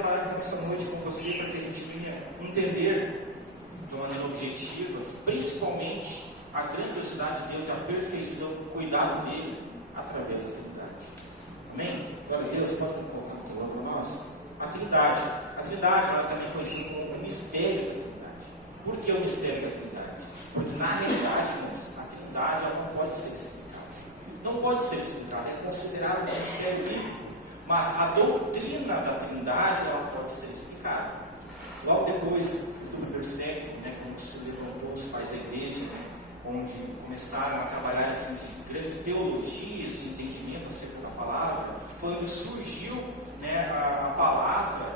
trabalhar então essa noite com você para que a gente venha entender de uma maneira objetiva, principalmente a grandiosidade de Deus e a perfeição, o cuidado dele através da Trindade. Amém? Glória a Deus. Pode colocar aqui lá para nós? A Trindade. A Trindade ela também é conhecida como o mistério da Trindade. Por que o mistério da Trindade? Porque na realidade, irmãos, a Trindade ela não pode ser explicada. Não pode ser explicada, é considerado um mistério bíblico. Mas a doutrina da Trindade ela pode ser explicada. Logo depois do primeiro século, quando se levantou os pais da igreja, onde começaram a trabalhar assim, de grandes teologias de entendimento acerca da palavra, foi onde surgiu a palavra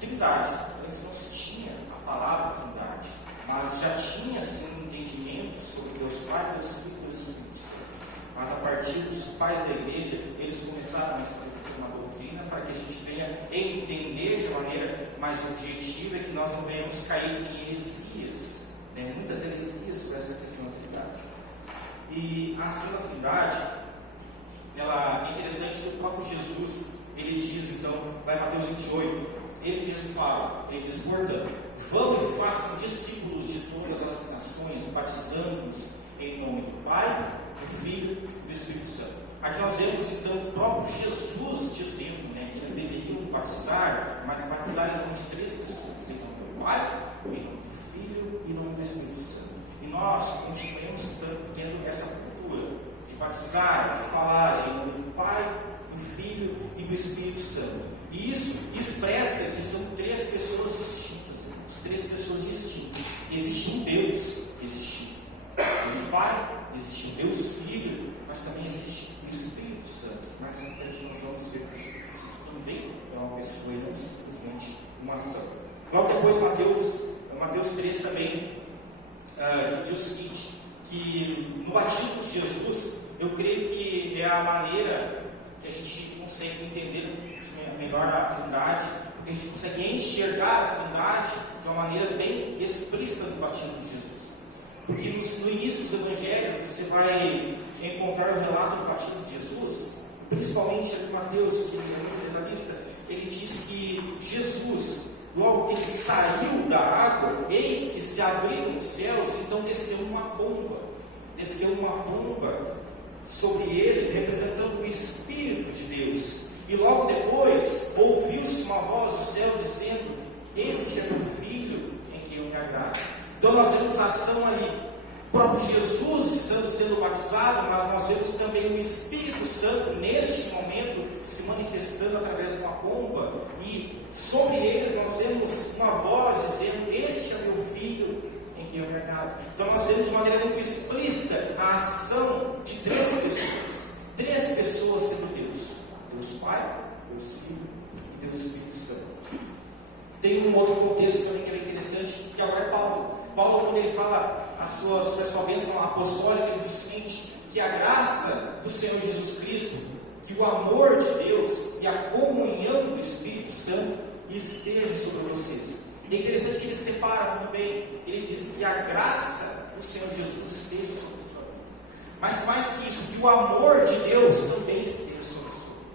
Trindade. Antes não se tinha a palavra Trindade, mas já tinha assim, um entendimento sobre Deus Pai, Deus Filho e Deus Espírito Santo. Mas a partir dos pais da igreja, eles começaram a estabelecer uma doutrina para que a gente venha entender de maneira mais objetiva e que nós não venhamos cair em heresias, muitas heresias sobre essa questão da Trindade. E assim a Trindade, ela é interessante que o próprio Jesus, ele diz então, lá em Mateus 28, ele mesmo fala, ele diz, portanto, vão e façam discípulos de todas as nações, batizando-os em nome do Pai, do Filho e do Espírito Santo. Aqui nós vemos então o próprio Jesus dizendo que eles deveriam batizar, mas batizar em nome de 3 pessoas, em nome do Pai, em nome do Filho e em nome do Espírito Santo. E nós continuamos tendo essa cultura de batizar, de falar em nome do Pai, do Filho e do Espírito Santo. E isso expressa que são 3 pessoas distintas, 3 pessoas distintas. Existe um Deus, existe Deus Pai, existe um Deus Filho, mas também existe o Espírito Santo. Mais à frente nós vamos ver que o Espírito Santo também é uma pessoa e não simplesmente uma ação. Logo depois, Mateus 3 também diz o seguinte, que no batismo de Jesus, eu creio que é a maneira que a gente consegue entender melhor a Trindade, porque a gente consegue enxergar a Trindade de uma maneira bem explícita no batismo de Jesus. Porque no início dos evangelhos você vai encontrar o relato do batismo de Jesus, principalmente aqui em Mateus, que é muito detalhista, ele diz que Jesus, logo que ele saiu da água, eis que se abriram os céus, então desceu uma pomba sobre ele, representando o Espírito de Deus. E logo depois, ouviu-se uma voz do céu dizendo, esse é meu filho em quem eu me agrado. Então nós vemos a ação ali, o próprio Jesus estando sendo batizado, mas nós vemos também o Espírito Santo neste momento se manifestando através de uma pomba, e sobre eles nós vemos uma voz dizendo, este é meu filho em quem eu me agrado. Então nós vemos de maneira muito explícita a ação de 3 pessoas sendo Deus Pai, Deus Filho e Deus Espírito Santo. Tem um outro contexto também que é interessante, que agora é Paulo. Paulo, quando ele fala sobre a sua bênção apostólica, ele diz o seguinte, que a graça do Senhor Jesus Cristo, que o amor de Deus e a comunhão do Espírito Santo esteja sobre vocês. E é interessante que ele separa muito bem. Ele diz que a graça do Senhor Jesus esteja sobre a sua vida. Mas mais que isso, que o amor de Deus também esteja sobre a sua vida.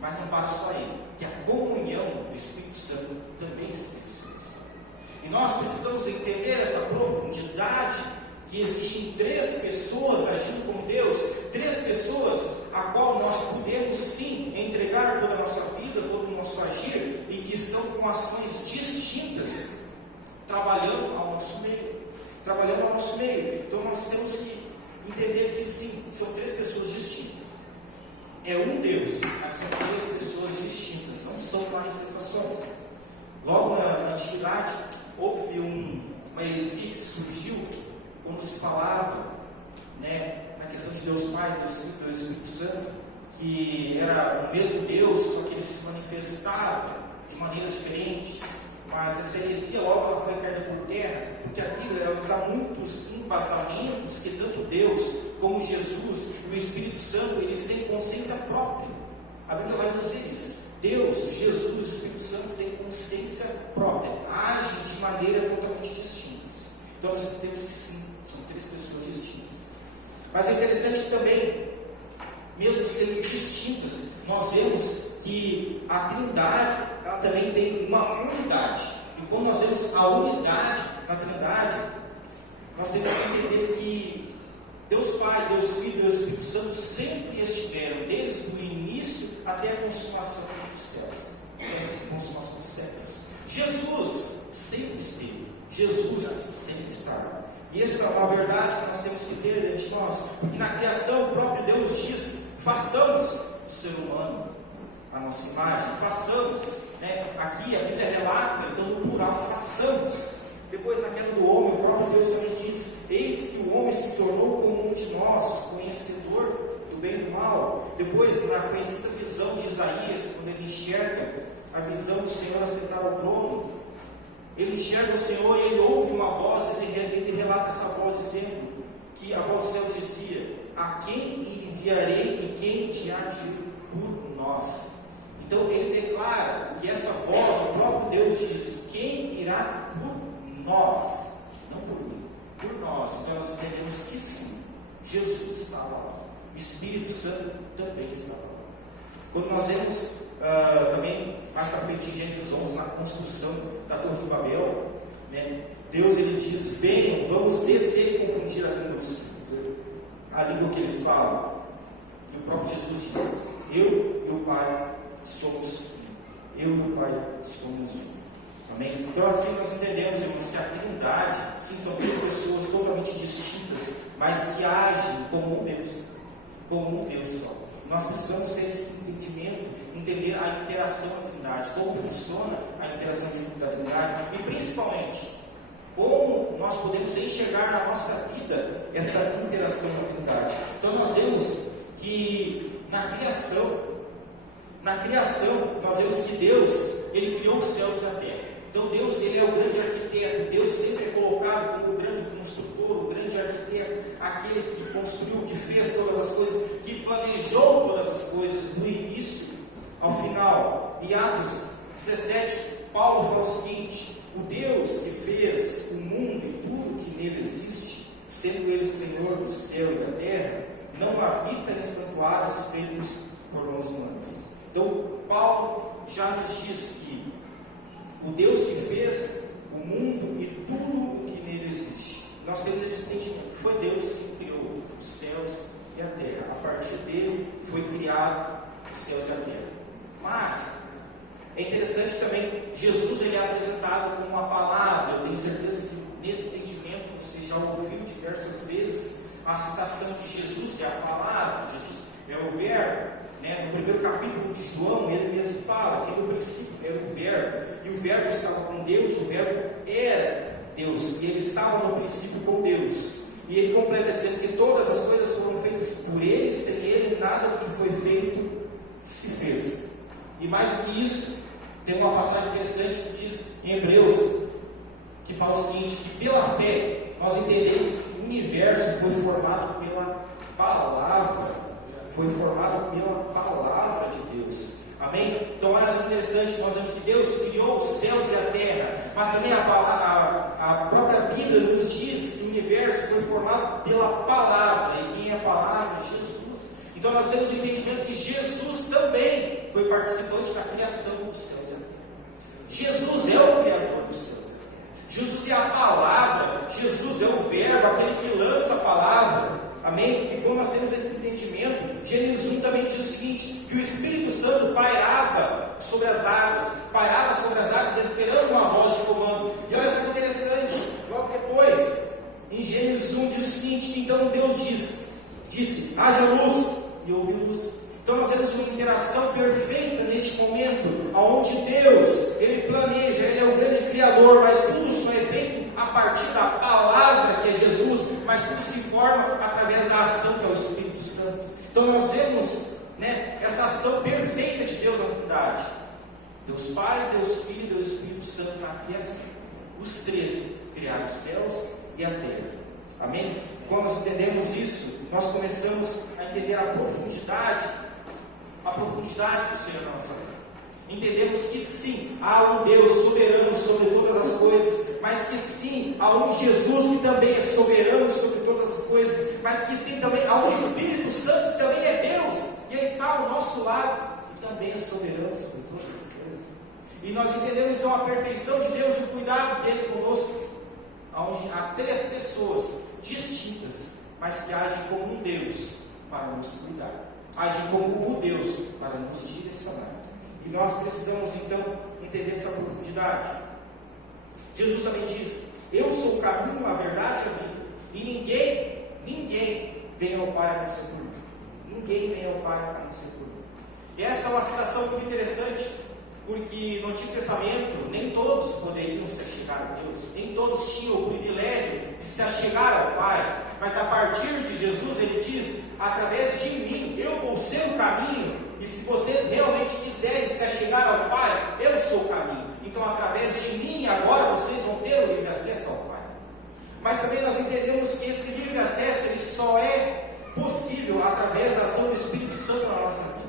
Mas não para só ele, que a comunhão do Espírito Santo também esteja sobre a sua vida. E nós precisamos entender essa profundidade que existe em 3 pessoas agindo como Deus, 3 pessoas a qual nós podemos sim entregar toda a nossa vida, todo o nosso agir, e que estão com ações distintas, trabalhando ao nosso meio. Então nós temos que entender que sim, são 3 pessoas distintas. É um Deus, mas são 3 pessoas distintas, não são manifestações. Logo na antiguidade, houve uma heresia que surgiu quando se falava na questão de Deus Pai, Deus Filho, Deus Espírito Santo, que era o mesmo Deus, só que ele se manifestava de maneiras diferentes. Mas essa heresia logo ela foi caída por terra, porque a Bíblia ela nos dá muitos embasamentos que tanto Deus como Jesus e o Espírito Santo eles têm consciência própria. A Bíblia vai nos dizer isso. Deus, Jesus e o Espírito Santo têm consciência própria, agem de maneira totalmente distintas. Então nós entendemos que sim, são 3 pessoas distintas. Mas é interessante que também, mesmo sendo distintas, nós vemos que a Trindade ela também tem uma unidade. E quando nós vemos a unidade na Trindade, nós temos que entender que Deus Pai, Deus Filho e Deus Espírito Santo sempre estiveram, desde o início até a consumação dos céus, essa consumação dos séculos. Jesus sempre esteve, Jesus sempre estará. E essa é uma verdade que nós temos que ter diante de nós, porque na criação o próprio Deus diz: façamos o ser humano a nossa imagem, façamos, aqui a Bíblia relata, então no plural, façamos. Depois na queda do homem, o próprio Deus também diz: eis que o homem se tornou como um de nós, conhecedor do bem e do mal. Depois, na conhecida visão de Isaías, quando ele enxerga a visão do Senhor assentado ao trono, ele enxerga o Senhor e ele ouve uma voz, e ele relata essa voz dizendo que a voz do céu dizia: a quem enviarei e quem te há de ir por nós? Então ele declara que essa voz, o próprio Deus diz: quem irá por nós? Não por mim, por nós. Então nós entendemos que sim, Jesus está lá, o Espírito Santo também está lá. Quando nós vemos também mais para frente em Gênesis 11, na construção da Torre de Babel, Deus ele diz: venham, vamos descer e confundir a língua que eles falam. E o próprio Jesus diz: eu e o Pai somos um. Eu e o Pai somos um. Amém? Então aqui nós entendemos, irmãos, que a Trindade, sim, são três pessoas totalmente distintas, mas que agem como um Deus só. Nós precisamos ter esse entendimento, entender a interação da Trindade, como funciona a interação da Trindade e principalmente como nós podemos enxergar na nossa vida essa interação da Trindade. Então nós vemos que na criação nós vemos que Deus ele criou os céus e a terra. Então Deus ele é o grande arquiteto. Deus sempre é colocado como o grande construtor, o grande arquiteto, aquele que construiu, que fez todas as coisas, que planejou todas as coisas do início ao final. Em Atos 17, Paulo fala o seguinte: o Deus que fez o mundo e tudo que nele existe, sendo ele Senhor do céu e da terra, não habita em santuários feitos por mãos humanas. Então Paulo já nos diz que o Deus que fez o mundo e tudo o que nele existe, nós temos esse entendimento. Foi Deus que criou os céus e a terra. A partir dele foi criado os céus e a terra. Mas é interessante que também Jesus ele é apresentado como uma palavra. Eu tenho certeza que nesse entendimento você já ouviu diversas vezes a citação que Jesus é a palavra, Jesus é o verbo. No primeiro capítulo de João, ele mesmo fala que no princípio era o verbo, e o verbo estava com Deus, o verbo era Deus, e ele estava no princípio com Deus. E ele completa dizendo que todas as coisas foram feitas por ele, sem ele nada do que foi feito se fez. E mais do que isso, tem uma passagem interessante que diz em Hebreus, que fala o seguinte: que pela fé nós entendemos que o universo foi formado pela palavra. Foi formado pela palavra de Deus. Amém? Então olha só que interessante, nós vemos que Deus criou os céus e a terra, mas também a própria Bíblia nos diz que o universo foi formado pela palavra. E quem é a palavra? Jesus. Então nós temos o entendimento que Jesus também foi participante da criação dos céus e a terra. Jesus é o Criador dos céus e a terra. Jesus é a palavra, Jesus é o verbo, aquele que lança a palavra. Amém? E como nós temos esse entendimento, Gênesis 1 também diz o seguinte: que o Espírito Santo pairava sobre as águas, esperando uma voz de comando. E olha só que interessante, logo depois, em Gênesis 1 diz o seguinte: então Deus disse, haja luz, e houve luz. Então nós temos uma interação perfeita neste momento, onde Deus, ele planeja, ele é o grande criador, mas tudo só é feito a partir da palavra que é Jesus, mas tudo se forma através da ação que é o Espírito Santo. Então nós vemos essa ação perfeita de Deus na Trindade. Deus Pai, Deus Filho e Deus Espírito Santo na criação. Os três criaram os céus e a terra. Amém? Quando nós entendemos isso, nós começamos a entender a profundidade do Senhor na nossa vida. Entendemos que sim, há um Deus soberano sobre todas as coisas, mas que sim, há um Jesus que também é soberano sobre todas as coisas, mas que sim, também há um Espírito Santo que também é Deus, e está ao nosso lado, e também é soberano sobre todas as coisas. E nós entendemos então a perfeição de Deus e o cuidado dele conosco, onde há 3 pessoas distintas, mas que agem como um Deus para nos cuidar, agem como o Deus para nos direcionar. E nós precisamos então entender essa profundidade. Jesus também diz: eu sou o caminho, a verdade e a vida, e ninguém vem ao Pai a não ser por mim. Ninguém vem ao Pai a não ser por mim. E essa é uma citação muito interessante, porque no Antigo Testamento nem todos poderiam se achegar a Deus, nem todos tinham o privilégio de se achegar ao Pai, mas a partir de Jesus ele diz: através de mim eu vou ser o caminho, e se vocês realmente quiserem se achegar ao Pai, eu sou o caminho. Então através de mim agora vocês vão ter o livre acesso ao Pai. Mas também nós entendemos que esse livre acesso ele só é possível através da ação do Espírito Santo na nossa vida.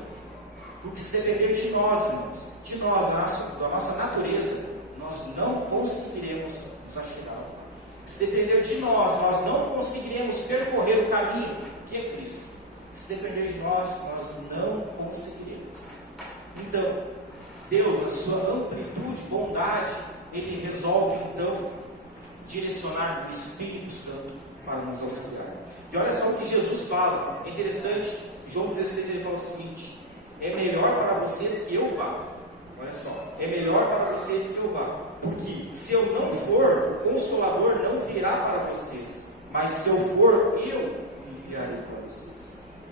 Porque se depender de nós, irmãos, de nós, da nossa natureza, nós não conseguiremos nos achegar ao Pai. Se depender de nós não conseguiremos percorrer o caminho que é Cristo. Se depender de nós não conseguiremos. Então, Deus, na sua amplitude, bondade, Ele resolve então direcionar o Espírito Santo para nos auxiliar. E olha só o que Jesus fala, é interessante. João 16 ele fala o seguinte: é melhor para vocês que eu vá. Olha só, é melhor para vocês que eu vá, porque se eu não for, o Consolador não virá para vocês, mas se eu for, eu enviarei para vocês.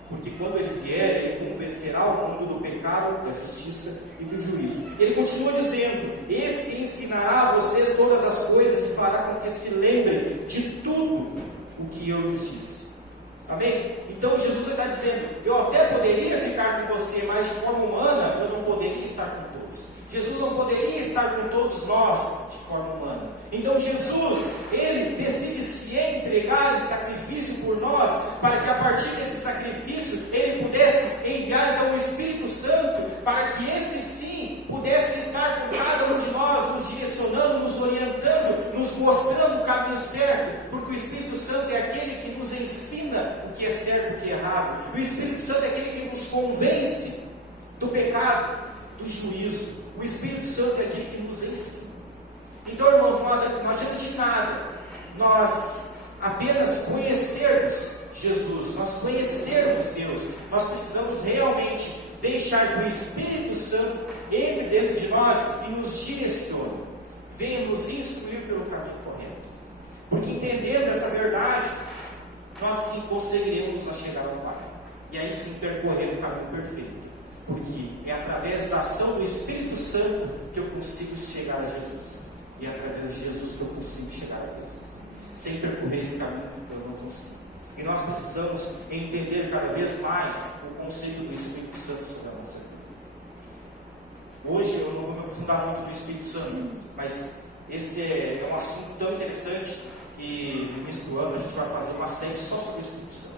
Porque quando ele vier, ele convencerá o mundo do pecado, da justiça e do juízo. Ele continua dizendo: esse ensinará a vocês todas as coisas e fará com que se lembrem de tudo o que eu lhes disse. Amém? Então Jesus está dizendo: eu até poderia ficar com você, mas de forma humana eu não poderia estar com todos. Jesus não poderia estar com todos nós de forma humana. Então Jesus, ele decide se entregar em sacrifício por nós, para que a partir desse sacrifício ele pudesse enviar então o Espírito Santo, para que esse sim pudesse estar com cada um de nós, nos direcionando, nos orientando, nos mostrando o caminho certo, porque o Espírito Santo é aquele que nos ensina o que é certo e o que é errado. O Espírito Santo é aquele que nos convence do pecado, do juízo. O Espírito Santo é aquele que nos ensina. Então, irmãos, não adianta de nada nós apenas conhecermos Jesus, nós conhecermos Deus. Nós precisamos realmente deixar que o Espírito Santo entre dentro de nós e nos direcione, venha nos instruir pelo caminho correto. Porque entendendo essa verdade, nós sim conseguiremos nos chegar ao Pai, e aí sim percorrer o caminho perfeito. Porque é através da ação do Espírito Santo que eu consigo chegar a Jesus. E é através de Jesus que eu consigo chegar a Deus. Sem percorrer esse caminho, eu não consigo. E nós precisamos entender cada vez mais o conceito do Espírito Santo sobre a nossa vida. Hoje eu não vou me aprofundar muito no Espírito Santo, mas esse é um assunto tão interessante que no início do ano a gente vai fazer uma série só sobre o Espírito Santo.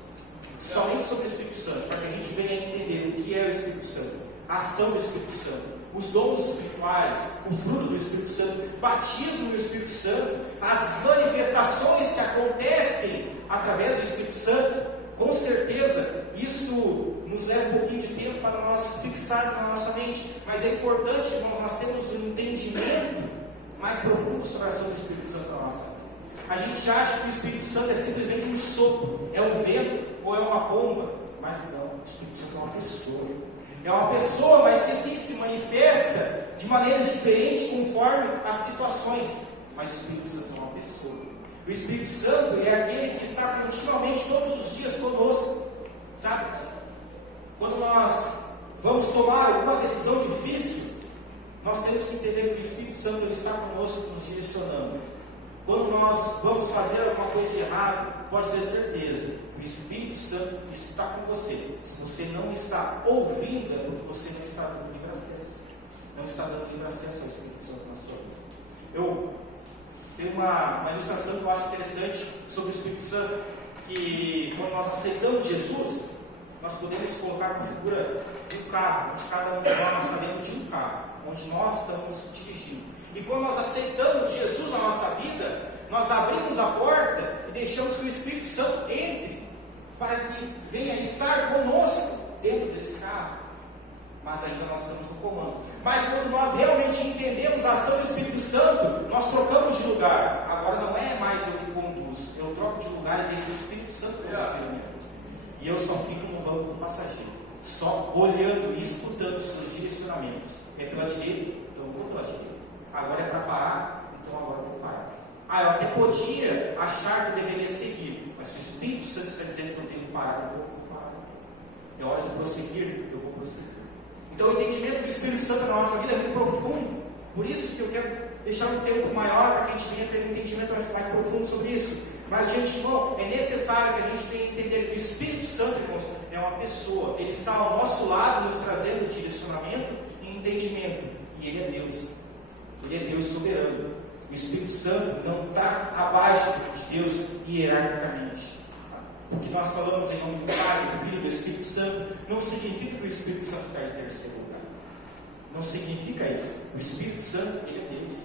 Somente sobre o Espírito Santo, para que a gente venha entender o que é o Espírito Santo, a ação do Espírito Santo, os dons espirituais, o fruto do Espírito Santo, o batismo do Espírito Santo, as manifestações que acontecem através do Espírito Santo. Com certeza isso nos leva um pouquinho de tempo para nós fixarmos na nossa mente, mas é importante, irmãos, nós termos um entendimento mais profundo sobre a ação do Espírito Santo na nossa vida. A gente acha que o Espírito Santo é simplesmente um sopro, é um vento ou é uma bomba, mas não, o Espírito Santo é uma pessoa. É uma pessoa, mas que sim se manifesta de maneiras diferentes conforme as situações. Mas o Espírito Santo é uma pessoa. O Espírito Santo é aquele que está continuamente, todos os dias conosco. Sabe? Quando nós vamos tomar alguma decisão difícil, nós temos que entender que o Espírito Santo ele está conosco, nos direcionando. Quando nós vamos fazer alguma coisa errada, pode ter certeza que o Espírito Santo está com você. Se você não está ouvindo, é porque você não está dando livre acesso. Não está dando livre acesso ao Espírito Santo na sua vida. Eu tenho uma ilustração que eu acho interessante sobre o Espírito Santo, que quando nós aceitamos Jesus, nós podemos colocar uma figura de um carro, onde cada um de nós está dentro de um carro, onde nós estamos dirigindo. E quando nós aceitamos Jesus na nossa vida, nós abrimos a porta e deixamos que o Espírito Santo entre, para que venha estar conosco dentro desse carro. Mas ainda nós estamos no comando. Mas quando nós realmente entendemos direita, então eu vou pela direita. Agora é para parar, então agora eu vou parar. Eu até podia achar que eu deveria seguir, mas se o Espírito Santo está dizendo que eu devo parar, eu vou parar. É hora de prosseguir, eu vou prosseguir. Então o entendimento do Espírito Santo na nossa vida é muito profundo. Por isso que eu quero deixar um tempo maior para que a gente venha ter um entendimento mais profundo sobre isso. Mas, gente, irmão, é necessário que a gente venha entender que o Espírito Santo, irmãos, é uma pessoa. Ele está ao nosso lado, nos trazendo direcionamento e entendimento. E Ele é Deus. Ele é Deus soberano. O Espírito Santo não está abaixo de Deus hierarquicamente. Porque nós falamos em nome do Pai, do Filho e do Espírito Santo, não significa que o Espírito Santo está em terceiro lugar. Não significa isso. O Espírito Santo, Ele é Deus.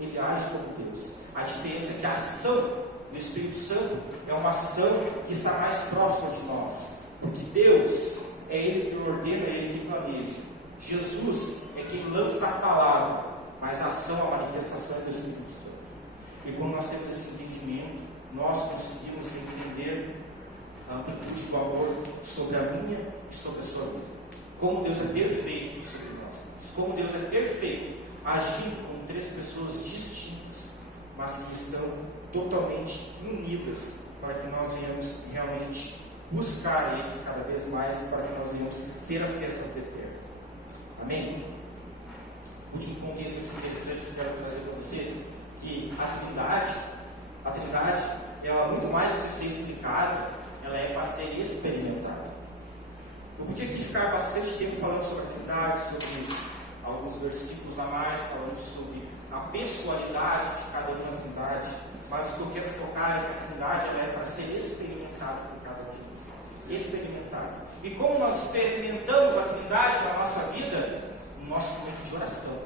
Ele age como Deus. A diferença é que a ação do Espírito Santo é uma ação que está mais próxima de nós. Porque Deus é Ele que ordena, é Ele que planeja. Jesus é quem lança a palavra, mas a ação, a manifestação é do Espírito Santo. E quando nós temos esse entendimento, nós conseguimos entender a amplitude do amor sobre a minha e sobre a sua vida. Como Deus é perfeito sobre nós. Como Deus é perfeito, agindo como três pessoas distintas, mas que estão totalmente unidas, para que nós venhamos realmente buscar eles cada vez mais, para que nós venhamos ter acesso ao eterno. Amém? Último contexto interessante que eu quero trazer para vocês, que a Trindade, ela muito mais do que ser explicada, ela é para ser experimentada. Eu podia aqui ficar bastante tempo falando sobre a Trindade, sobre alguns versículos a mais, falando sobre a pessoalidade de cada uma da Trindade, mas o que eu quero focar é que a Trindade ela é para ser experimentada por cada um de nós. Experimentada. E como nós experimentamos a Trindade na nossa vida? No nosso momento de oração.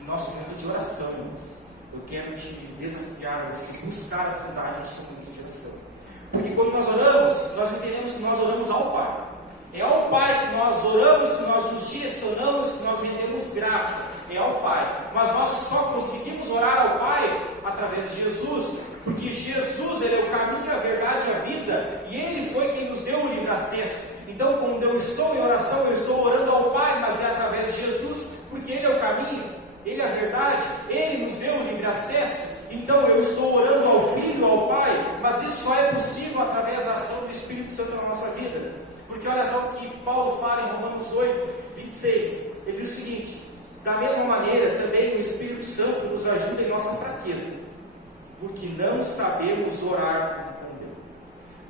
No nosso momento de oração, irmãos. Eu quero te desafiar a você buscar a Trindade no seu momento de oração. Porque quando nós oramos, nós entendemos que nós oramos ao Pai. É ao Pai que nós oramos, que nós nos direcionamos, que nós rendemos graça. É ao Pai. Mas nós só conseguimos orar ao Pai através de Jesus, porque Jesus, Ele é o caminho, a verdade e a vida, e Ele foi quem nos deu o livre acesso. Então, quando eu estou em oração, eu estou orando ao Pai, mas é através de Jesus, porque Ele é o caminho, Ele é a verdade, Ele nos deu o livre acesso. Então, eu estou orando ao Filho, ao Pai, mas isso só é possível através da ação do Espírito Santo na nossa vida. Porque olha só o que Paulo fala em Romanos 8, 26. Ele diz o seguinte: da mesma maneira, também o Espírito Santo nos ajuda em nossa fraqueza, porque não sabemos orar como convém.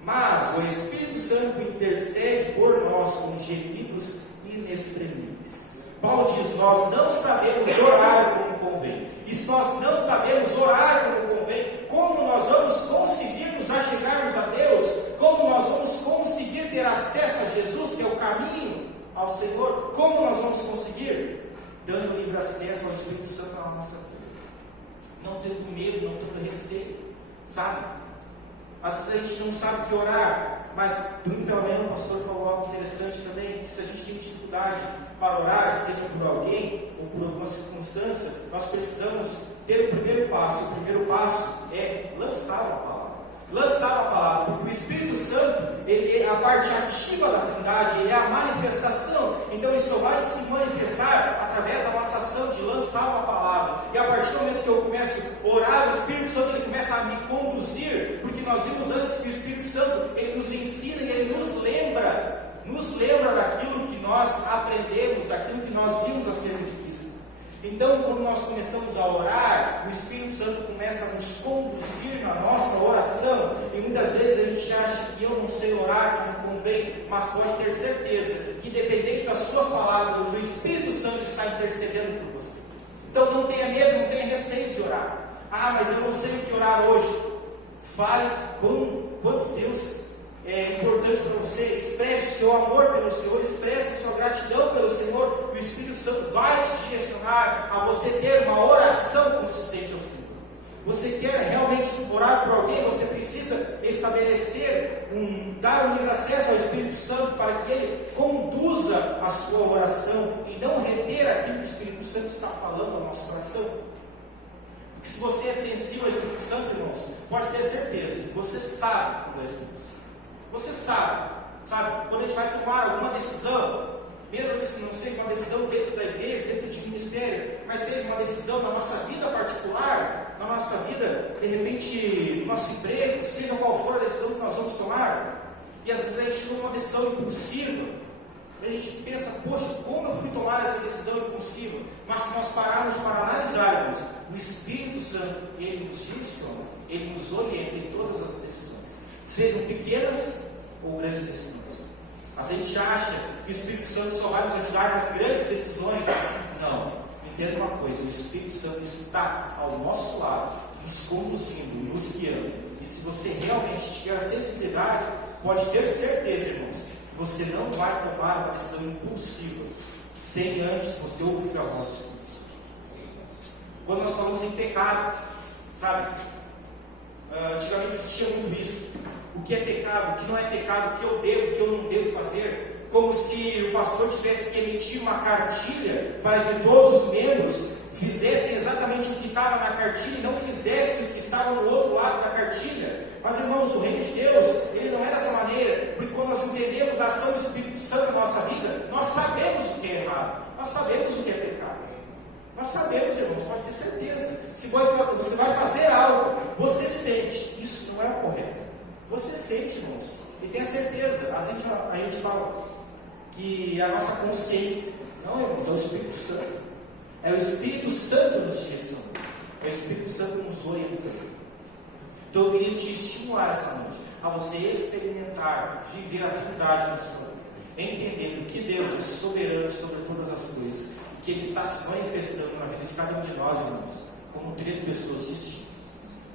Mas o Espírito Santo intercede por nós com gemidos inexprimíveis. Paulo diz: nós não sabemos orar como convém. E se nós não sabemos orar como convém, como nós vamos conseguir nos achegarmos a Deus? Como nós vamos conseguir ter acesso a Jesus, que é o caminho ao Senhor? Como nós vamos conseguir? Dando livre acesso ao Espírito Santo na nossa vida. Não tendo medo, não tendo receio. Sabe? Às vezes a gente não sabe o que orar, mas domingo pela manhã o pastor falou algo interessante também, que se a gente tem dificuldade para orar, seja por alguém ou por alguma circunstância, nós precisamos ter o primeiro passo. O primeiro passo é lançar a palavra. Lançar a palavra, porque o Espírito Santo, ele é a parte ativa da Trindade, ele é a manifestação. Então ele só vai se manifestar através da nossa ação de lançar uma palavra. E a partir do momento que eu começo a orar, o Espírito Santo ele começa a me conduzir, porque nós vimos antes que o Espírito Santo ele nos ensina e ele nos lembra daquilo que nós aprendemos, daquilo que nós vimos acerca de Cristo. Então, quando nós começamos a orar, o Espírito Santo começa a nos conduzir na nossa oração. E muitas vezes a gente acha que eu não sei orar como convém, mas pode ter certeza que, independente das suas palavras, o Espírito Santo está intercedendo por você. Então, não tenha medo, não tenha receio de orar. Mas eu não sei o que orar hoje. Fale quanto Deus é importante para você. Expresse o seu amor pelo Senhor, expresse a sua gratidão pelo Senhor. O Espírito Santo vai te direcionar a você ter uma oração consistente ao Senhor. Você quer realmente orar por alguém, você precisa estabelecer, dar um livre acesso ao Espírito Santo para que ele conduza a sua oração e não reter aquilo que o Espírito Santo está falando ao nosso coração. Porque se você é sensível ao Espírito Santo, irmãos, pode ter certeza que você sabe quando é o Espírito Santo. Você sabe, quando a gente vai tomar alguma decisão, mesmo que não seja uma decisão dentro da igreja, dentro de ministério, mas seja uma decisão na nossa vida particular, na nossa vida, de repente, no nosso emprego, seja qual for a decisão que nós vamos tomar, e às vezes a gente toma uma decisão impulsiva, a gente pensa, poxa, como eu fui tomar essa decisão impulsiva? Mas se nós pararmos para analisarmos, o Espírito Santo, ele nos direciona, ele nos orienta em todas as decisões, sejam pequenas ou grandes decisões. Mas a gente acha que o Espírito Santo só vai nos ajudar nas grandes decisões. Não, entenda uma coisa, o Espírito Santo está ao nosso lado, nos conduzindo, nos guiando. E se você realmente tiver a sensibilidade, pode ter certeza, irmãos, que você não vai tomar uma decisão impulsiva sem antes você ouvir a voz do Espírito Santo. Quando nós falamos em pecado, sabe, antigamente se tinha muito isso. O que é pecado, o que não é pecado, o que eu devo, o que eu não devo fazer, como se o pastor tivesse que emitir uma cartilha para que todos os membros fizessem exatamente o que estava na cartilha e não fizessem o que estava no outro lado da cartilha. Mas, irmãos, o reino de Deus, ele não é dessa maneira, porque quando nós entendemos a ação do Espírito Santo na nossa vida, nós sabemos o que é errado, nós sabemos o que é pecado. Nós sabemos, irmãos, pode ter certeza. Se você vai fazer algo, você sente, isso não é o correto. Você sente, irmãos, e tenha certeza. A gente fala que a nossa consciência, não, irmãos, é o Espírito Santo. É o Espírito Santo nos direcionando. É o Espírito Santo nos orientando. Então eu queria te estimular essa noite a você experimentar, viver a Trindade na sua vida, entendendo que Deus é soberano sobre todas as coisas, e que Ele está se manifestando na vida de cada um de nós, irmãos, como três pessoas distintas,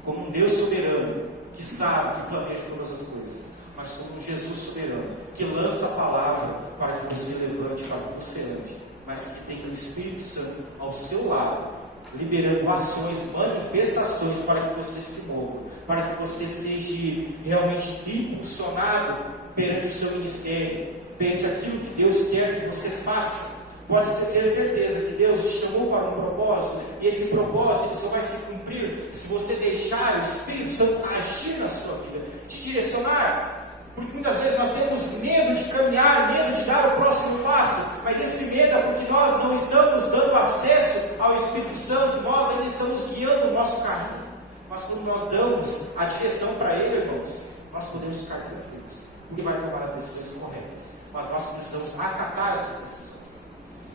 como um Deus soberano que sabe, que planeja todas as coisas, mas como Jesus soberano, que lança a palavra para que você levante, para que você ande, mas que tem o Espírito Santo ao seu lado, liberando ações, manifestações para que você se mova, para que você seja realmente impulsionado perante o seu ministério, perante aquilo que Deus quer que você faça. Pode ter certeza que Deus te chamou para um propósito, e esse propósito ele só vai se cumprir se você deixar o Espírito Santo agir na sua vida, te direcionar. Porque muitas vezes nós temos medo de caminhar, medo de dar o próximo passo, mas esse medo é porque nós não estamos dando acesso ao Espírito Santo, nós ainda estamos guiando o nosso caminho. Mas quando nós damos a direção para Ele, irmãos, nós podemos ficar tranquilos, porque vai tomar as decisões corretas, mas nós precisamos acatar essas decisões.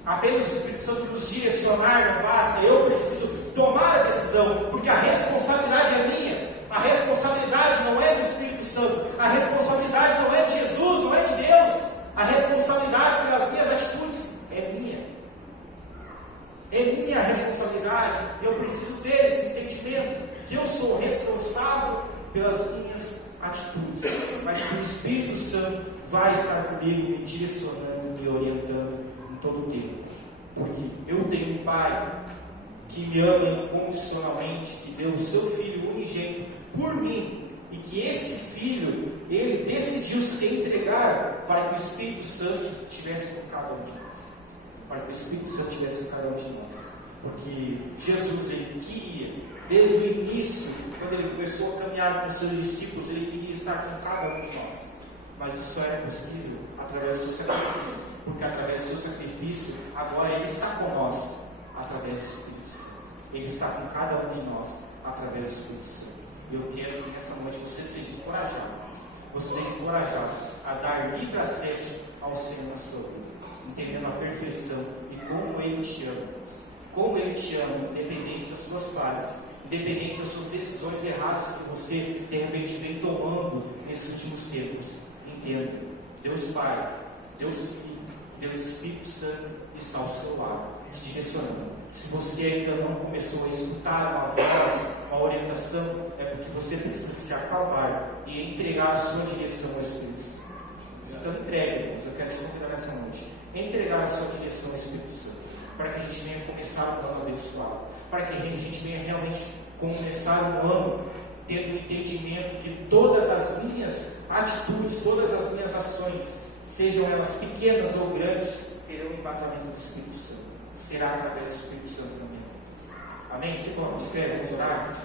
Apenas o Espírito Santo nos direcionar não basta, eu preciso tomar a decisão, porque a responsabilidade é minha, a responsabilidade não é do Espírito Santo, a responsabilidade não é de Jesus, não é de Deus, a responsabilidade pelas minhas atitudes é minha. É minha responsabilidade, eu preciso ter esse entendimento, que eu sou responsável pelas minhas atitudes, mas que o Espírito Santo vai estar comigo, me direcionando, me orientando em todo o tempo, porque eu tenho um Pai que me ama incondicionalmente, que deu o seu Filho unigênito por mim, e que esse Filho, ele decidiu se entregar para que o Espírito Santo estivesse com cada um de nós, para que o Espírito Santo estivesse com cada um de nós, porque Jesus, ele queria, desde o início, quando ele começou a caminhar com os seus discípulos, ele queria estar com cada um de nós, mas isso só é possível através do seu sacrifício, porque através do seu sacrifício, agora ele está com nós, através do Espírito Santo, ele está com cada um de nós, através do Espírito Santo. E eu quero que nessa noite você seja encorajado a dar livre acesso ao Senhor na sua vida, entendendo a perfeição e como Ele te ama, como Ele te ama, independente das suas falhas, independente das suas decisões erradas que você de repente vem tomando nesses últimos tempos. Entenda, Deus Pai, Deus Filho, Deus Espírito Santo está ao seu lado, te direcionando. Se você ainda não começou a escutar uma voz, uma orientação, é porque você precisa se acalmar e entregar a sua direção ao Espírito Santo. Então entregue, irmãos, eu quero te convidar nessa noite, entregar a sua direção ao Espírito Santo, para que a gente venha começar um ano abençoado, para que a gente venha realmente começar um ano tendo o entendimento que todas as minhas atitudes, todas as minhas ações, sejam elas pequenas ou grandes, terão embasamento do Espírito Santo. Será através do Espírito Santo também. Amém? Se for, de pé, vamos orar.